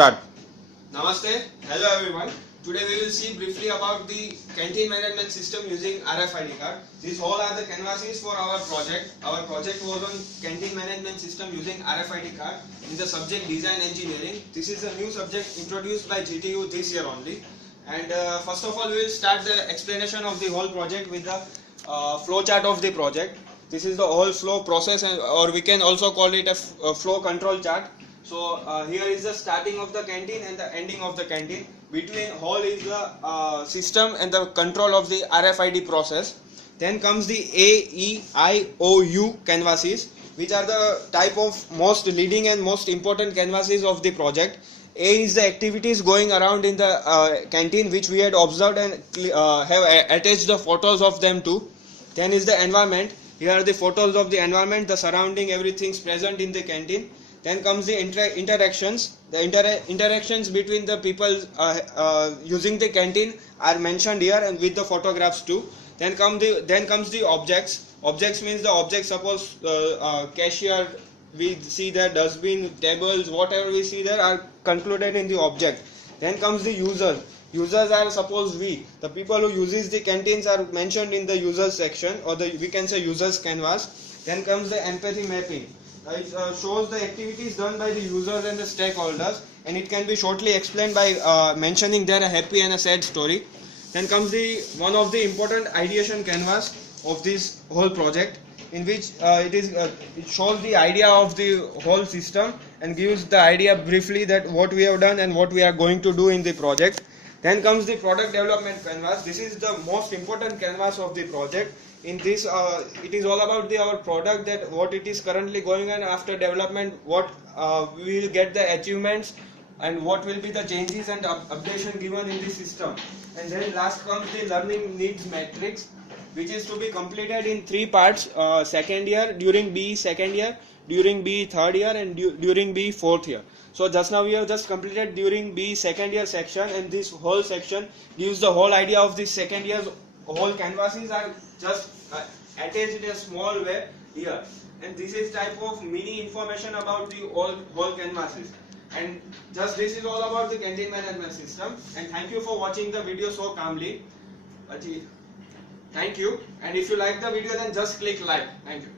start. Namaste, hello everyone. Today we will see briefly about the canteen management system using RFID card. These all are the canvases for our project. Our project was on canteen management system using RFID card in the subject design engineering. This is a new subject introduced by GTU this year only. And first of all we will start the explanation of the whole project with the flow chart of the project. This is the whole flow process, or we can also call it a flow control chart. So here is the starting of the canteen and the ending of the canteen. Between whole is the system and the control of the RFID process. Then comes the A, E, I, O, U canvases, which are the type of most leading and most important canvases of the project. A is the activities going around in the canteen, which we had observed and have attached the photos of them too. Then is the environment. Here are the photos of the environment, the surrounding, everything is present in the canteen. Then comes the interactions. The interactions between the people using the canteen are mentioned here and with the photographs too. Then comes the objects. Objects means the objects. Suppose cashier, we see the dustbin, tables, whatever we see there are concluded in the object. Then comes the users. Users are suppose we. The people who uses the canteens are mentioned in the users section, or we can say users canvas. Then comes the empathy mapping. It shows the activities done by the users and the stakeholders, and it can be shortly explained by mentioning there a happy and a sad story. Then comes the one of the important ideation canvas of this whole project, in which it shows the idea of the whole system and gives the idea briefly that what we have done and what we are going to do in the project. Then comes the product development canvas. This is the most important canvas of the project. In this, it is all about our product, that what it is currently going on after development, what we will get the achievements, and what will be the changes and updation given in the system. And then last comes the learning needs matrix, which is to be completed in 3 parts: second year, during B second year, during B third year, and during B fourth year. So just now we have just completed during B second year section, and this whole section gives the whole idea of this second year's whole canvases are just attached in a small way here, and this is type of mini information about the whole canvases. And just this is all about the canteen management system. And thank you for watching the video so calmly. Thank you. And if you like the video, then just click like. Thank you.